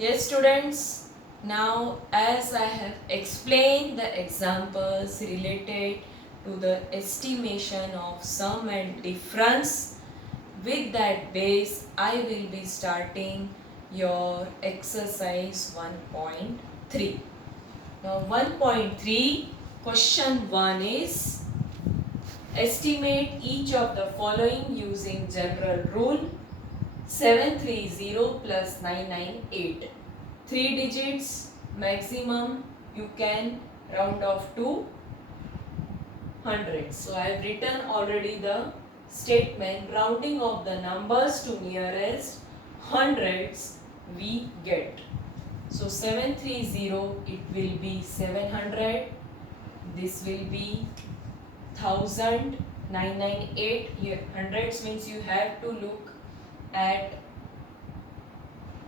Yes, students, now as I have explained the examples related to the estimation of sum and difference, with that base, I will be starting your exercise 1.3. Now, 1.3, question 1 is estimate each of the following using general rule 730 plus 998. 3 digits maximum you can round off to hundreds. So I have written already the statement rounding of the numbers to nearest hundreds we get. So 730 it will be 700. This will be 1000. 998 here hundreds means you have to look at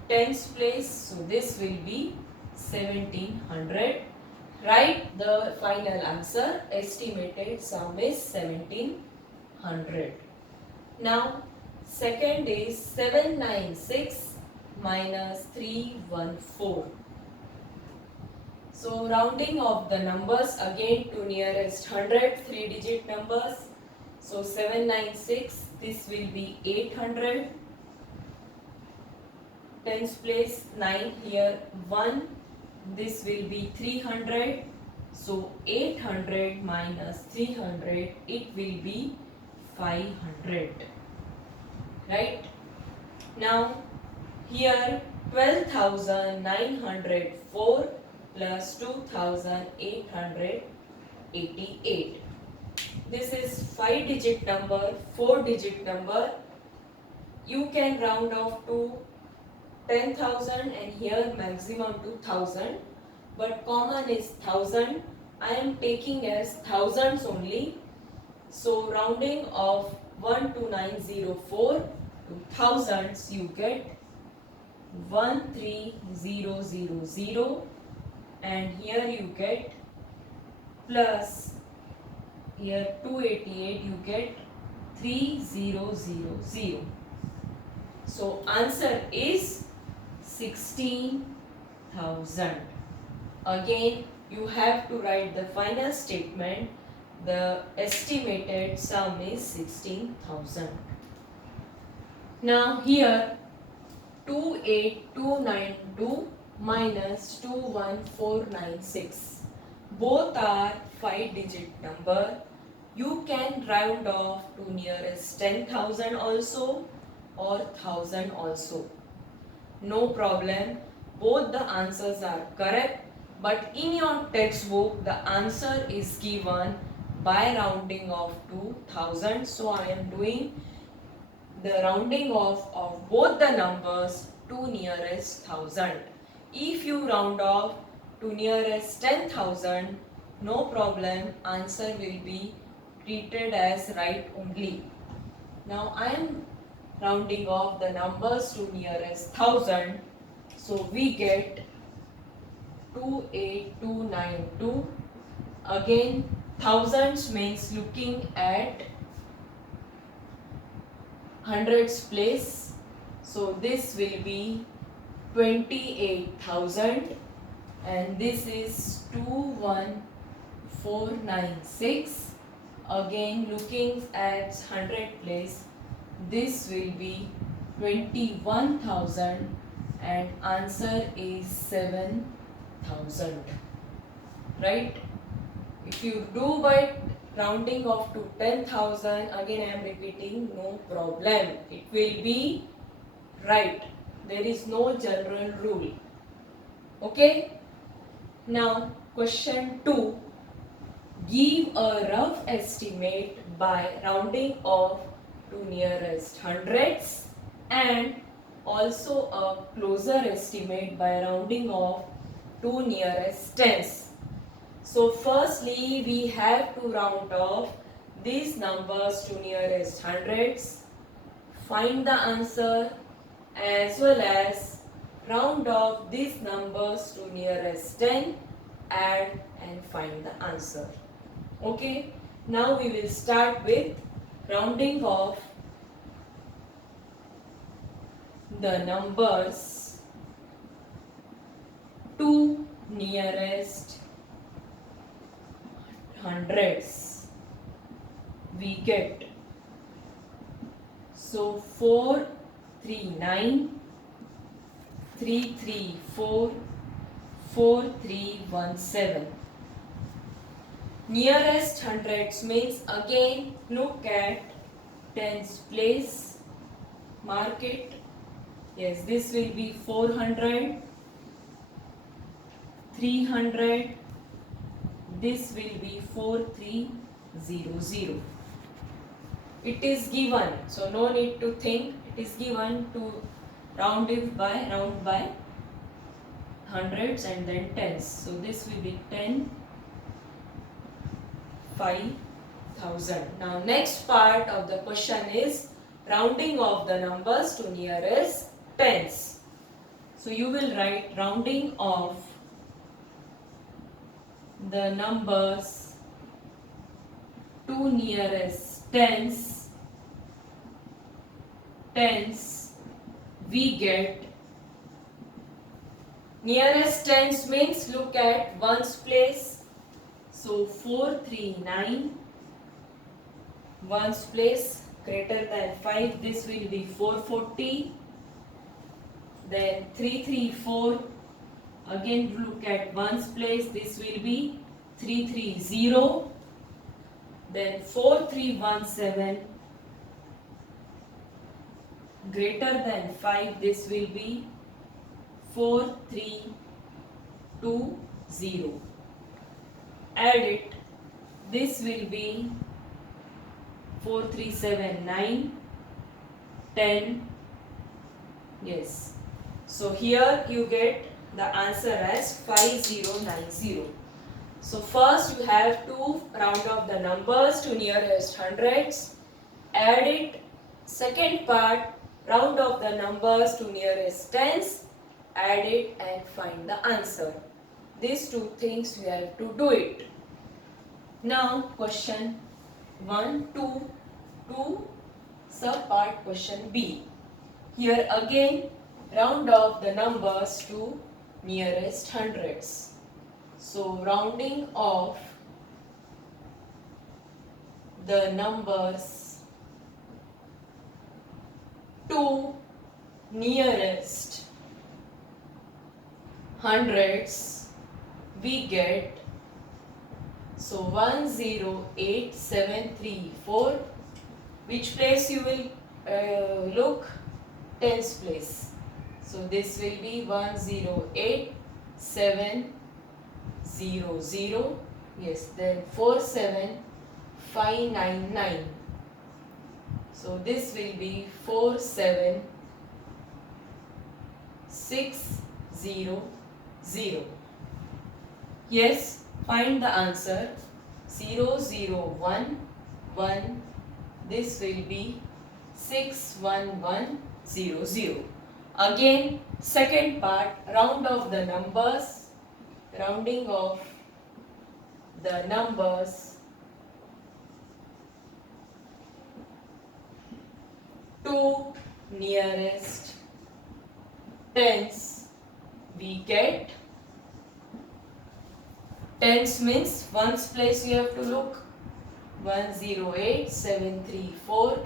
tens place, so this will be 1700. Write the final answer. Estimated sum is 1700. Now second is 796 minus 314. So rounding of the numbers again to nearest 100, 3 digit numbers. So 796, this will be 800. Tens place 9 here 1, this will be 300. So 800 minus 300, it will be 500. Right? Now here 12,904 plus 2,888. This is 5 digit number, 4 digit number. You can round off to 10,000 and here maximum to 1000, but common is 1000. I am taking as thousands only. So rounding of 12904 to thousands, you get 13000, and here you get plus here 288, you get 3000. So answer is 16,000. Again, you have to write the final statement. The estimated sum is 16,000. Now here 28292 minus 21496. Both are 5 digit number. You can round off to nearest 10,000 also or 1000 also. No problem. Both the answers are correct, but in your textbook the answer is given by rounding off to 1000. So I am doing the rounding off of both the numbers to nearest 1000. If you round off to nearest 10,000, no problem, answer will be treated as right only. Now I am rounding off the numbers to nearest 1000, so we get 28292. Again, thousands means looking at hundreds place, so this will be 28,000 and this is 21496. Again, looking at 100 place, this will be 21,000 and answer is 7,000. Right? If you do by rounding off to 10,000, again I am repeating, no problem. It will be right. There is no general rule. Okay? Now question 2. Give a rough estimate by rounding off to nearest hundreds and also a closer estimate by rounding off to nearest tens. So firstly we have to round off these numbers to nearest hundreds, find the answer, as well as round off these numbers to nearest 10, add and find the answer. Okay, now we will start with rounding off the numbers nearest hundreds we get. So 439, 334, 4317. Nearest hundreds means again look at tens place, mark it. Yes, this will be 400, 300, this will be 4300. It is given, so no need to think. It is given to round by hundreds and then tens. So this will be 10, 5,000. Now next part of the question is rounding of the numbers to nearest tens. So you will write rounding of the numbers to nearest tens we get. Nearest tens means look at ones place. So 439, ones place greater than 5, this will be 440. Then 334, again look at ones place, this will be 330. Then 4317, greater than 5, this will be 4320. Add it, this will be 4379, 10. Yes, so here you get the answer as 5090. So first you have to round off the numbers to nearest hundreds, add it. Second part, round off the numbers to nearest tens, add it and find the answer. These two things you have to do it. Now question 1, 2, sub-part question B. Here again round off the numbers to nearest hundreds. So rounding off the numbers to nearest hundreds we get. So 108734. Which place you will look? Tens place. So this will be 108700. Yes, then 47599. So this will be 47600. Yes, find the answer. 0011. This will be 61100. Again, second part, round off the numbers. Rounding off the numbers to nearest tens we get. Tens means ones place you have to look. 108734.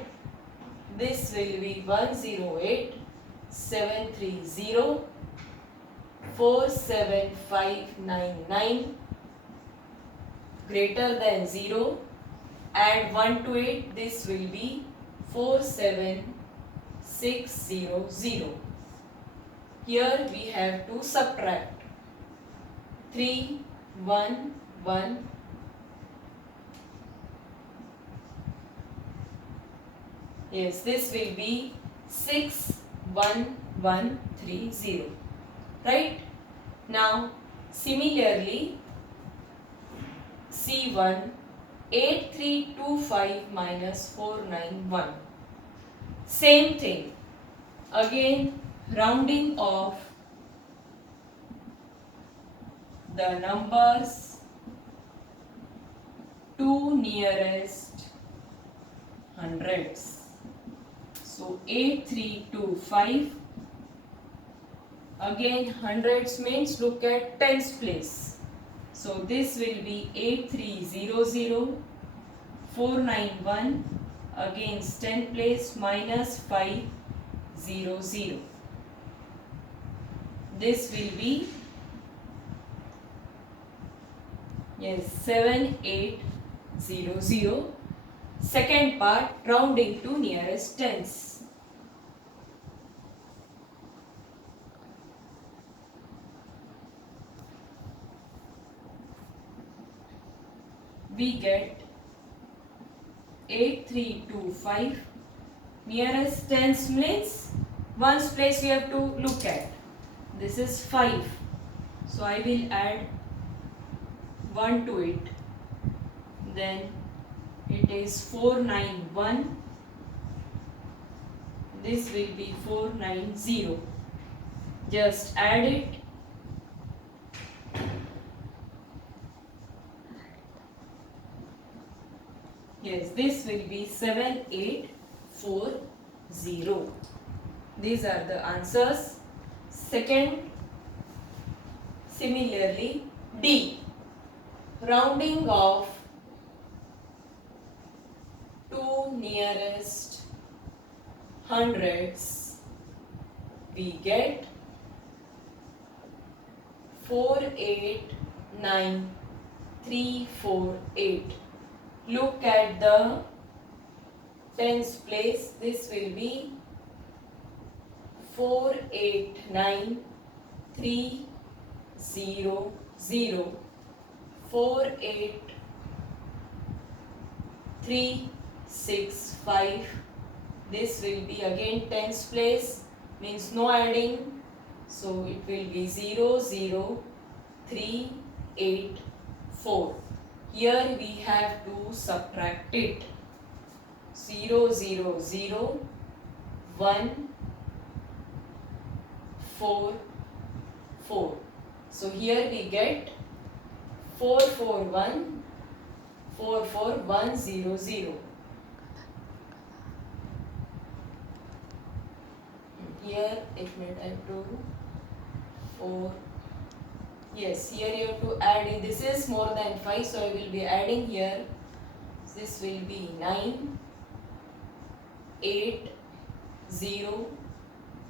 This will be 108730. 47599, greater than 0. Add 1 to it. This will be 47600. Here we have to subtract. 311. Yes, this will be 61130. Right? Now, similarly, C1, 8325 minus 491. Same thing. Again, rounding off the numbers to nearest hundreds. So 8325. Again hundreds means look at tens place. So this will be 8300 491 against 10 place minus 500. This will be 7800. Second part, rounding to nearest tens. We get 8325. Nearest tens means ones place we have to look at. This is 5. So I will add 1 to it. Then it is 491. This will be 490. Just add it. Yes, this will be 7840. These are the answers. Second, similarly, D. Rounding of two nearest hundreds, we get 489348. Look at the tens place. This will be 489300. 48365. This will be again tens place, means no adding, so it will be 00384. Here we have to subtract it. 00144. So here we get 44144,100. Here, एक minute, I have to 4. Yes, here you have to add in. This is more than 5, so I will be adding here. This will be 9, 8, 0.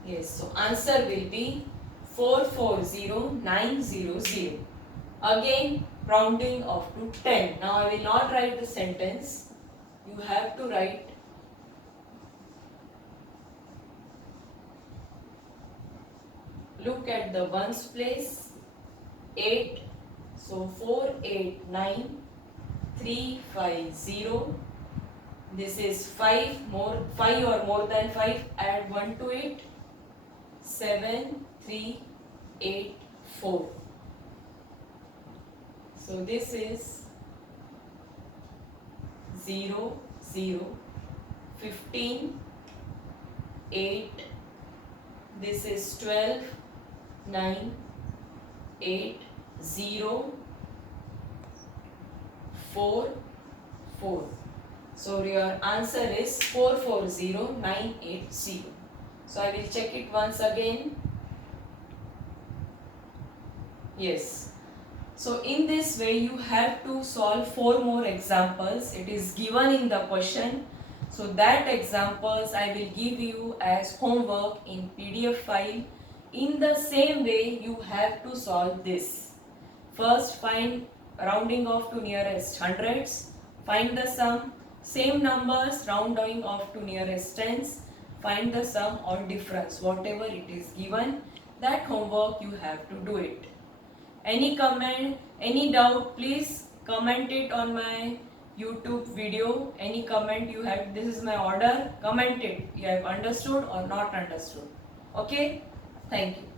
Yes, so answer will be 440900. Again, rounding off to 10. Now I will not write the sentence. You have to write. Look at the ones place. 8. So 489350. This is 5 or more than 5. Add 1 to it. 7384. So this is 0, 0, 15, 8. This is 12, 9, 8, 0, 4, 4. So your answer is 440980. So I will check it once again. Yes. So in this way you have to solve 4 more examples. It is given in the question. So that examples I will give you as homework in PDF file. In the same way you have to solve this. First find rounding off to nearest hundreds. Find the sum. Same numbers rounding off to nearest tens. Find the sum or difference. Whatever it is given, that homework you have to do it. Any comment, any doubt, please comment it on my YouTube video. Any comment you have, this is my order, comment it. You have understood or not understood. Okay? Thank you.